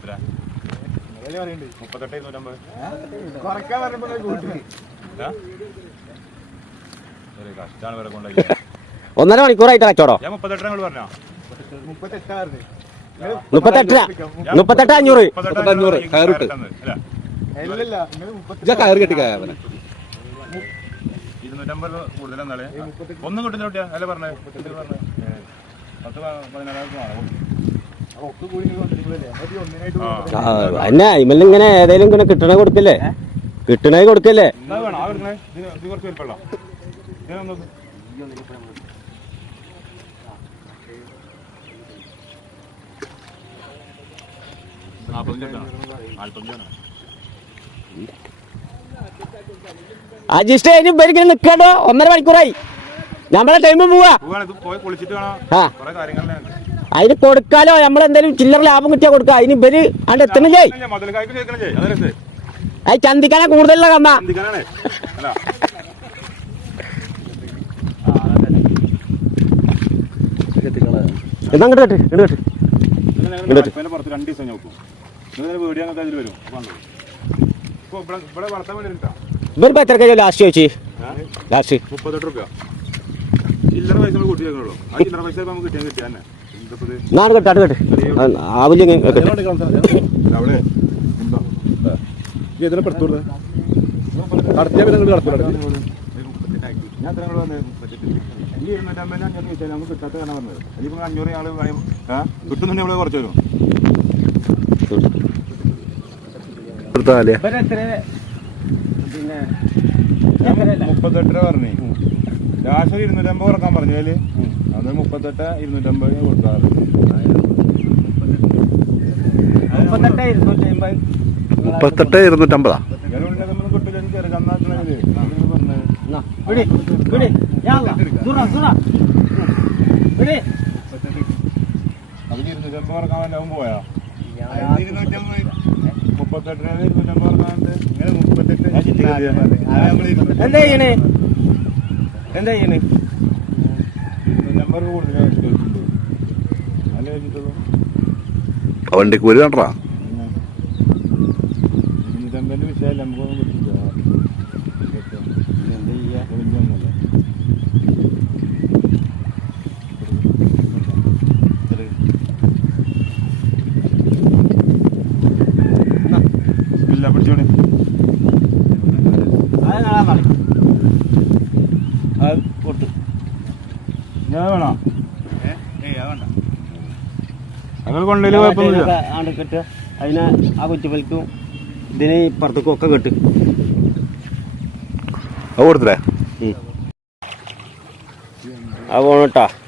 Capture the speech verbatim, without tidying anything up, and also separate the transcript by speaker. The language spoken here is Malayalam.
Speaker 1: മുപ്പത്തെട്ട് ഇരുന്നൂറ്റമ്പത് കഷ്ടാണ് വരെ കൊണ്ടായി
Speaker 2: ഒന്നര മണിക്കൂറായിട്ട് കച്ചവടം.
Speaker 1: മുപ്പത്തെട്ട് ഞങ്ങൾ പറഞ്ഞോ
Speaker 2: മുപ്പത്തെട്ടര മുപ്പത്തെട്ട് അഞ്ഞൂറ്
Speaker 3: അഞ്ഞൂറ് കയറിട്ട് കയറി കെട്ടി
Speaker 1: ഇരുന്നൂറ്റമ്പത് കൂടുതലെന്നാളെ ഒന്നും കിട്ടുന്ന കുട്ടിയാ അല്ലേ പറഞ്ഞേ പത്ത് പതിനാലായിരം
Speaker 2: അന്നെ ഇമല്ല ഇങ്ങനെ ഏതെങ്കിലും ഇങ്ങനെ കിട്ടണേ കൊടുക്കല്ലേ കിട്ടണേ കൊടുക്കല്ലേ
Speaker 1: കുറച്ച് വലിപ്പമുള്ള
Speaker 2: അജിസ്റ്റ് കഴിഞ്ഞ് ഇവരിങ്ങനെ നിൽക്കണ്ടോ ഒന്നര മണിക്കൂറായി നമ്മളെ ടൈം പോവാ അതിന് കൊടുക്കാലോ നമ്മളെന്തായാലും ചില്ലറ ലാഭം കിട്ടിയാ കൊടുക്കാം അതിന് ഇവര് അവിടെ എത്തണില്ലേ അത് ചന്തിക്കാനാ കൂടുതലുള്ള കമ്മ ഇതങ്ങോട്ട് കേട്ട് ഇങ്ങോട്ട് കേട്ട്
Speaker 1: രണ്ട് ദിവസം നോക്കും വീഡിയോ അതിൽ വരും ഇവിടെ വളർത്താൻ വേണ്ടി
Speaker 2: ഇവരിപ്പോ എത്ര കിലോ ലാസ്റ്റ് ചോദിച്ചു ലാസ്റ്റ്
Speaker 1: മുപ്പത്തെട്ട് റുപ്യ ചില്ലറ പൈസ നമ്മൾ കൂട്ടി വെക്കണുള്ളൂ ആ ചില്ലറ പൈസ നമുക്ക് കിട്ടിയാൽ കിട്ടിയാ തന്നെ
Speaker 2: നാട് കേട്ട് കേട്ട് ആവില്ല
Speaker 1: അവിടെ
Speaker 3: ഇതിനെ പെടുത്തൂടെ നടത്തിയാൽ പിന്നെ കിടക്കൂല
Speaker 1: ഞാൻ എത്ര ഈ ഇരുന്നൂറ്റമ്പതിന് അഞ്ഞൂറ് ചോദിച്ചാൽ നമുക്ക് കിട്ടാത്ത കാണാൻ പറഞ്ഞത് അതിപ്പോൾ അഞ്ഞൂറ് ആൾ കിട്ടുന്നുണ്ടെങ്കിൽ നമ്മൾ കുറച്ച് വരും മുപ്പത്തെട്ടര പറഞ്ഞേ ലാസ്റ്റ് ഒരു ഇരുന്നൂറ്റമ്പത് കുറക്കാൻ പറഞ്ഞു അതില് അത് മുപ്പത്തെട്ട് ഇരുന്നൂറ്റമ്പത് കൊടുക്കാറ്
Speaker 3: മുപ്പത്തെട്ട് ഇരുന്നൂറ്റമ്പതാ
Speaker 1: കിട്ടില്ല ചെറുക്കന്നാട്ടില് അതിന് ഇരുന്നൂറ്റമ്പത് കുറക്കാൻ വേണ്ടി പോയാ മുപ്പത്തെട്ടിന് ഇരുന്നൂറ്റമ്പത് കുറക്കാണ്ട് ഇങ്ങനെ മുപ്പത്തെട്ട്
Speaker 2: എന്താ ചെയ്യണേ എന്താ ചെയ്യണേ
Speaker 1: ഇരുന്നൂറ്റമ്പത് കൂടുതൽ അല്ല വെച്ചിട്ടുള്ളൂ
Speaker 3: വണ്ടിക്ക് ഒരു കണ്ടാ
Speaker 1: ഇരുന്നൂറ്റമ്പതിന്റെ വിഷയമല്ല നമുക്കൊന്നും കിട്ടില്ല എന്താ ചെയ്യാ വലിയൊന്നുമല്ല ഇല്ല പിടിച്ചോണി അത് കൊടുത്തു ഞാൻ വേണോ ഞങ്ങൾ കൊണ്ടതിൽ കുഴപ്പമൊന്നുമില്ല
Speaker 2: ആണ്ട് കെട്ടുക അതിനെ ആ കുറ്റിപ്പലിക്കും ഇതിനെ ഇപ്പുറത്തേക്കും ഒക്കെ കെട്ട്
Speaker 3: അത് കൊടുത്തില്ലേ
Speaker 2: അത് പോണട്ടാ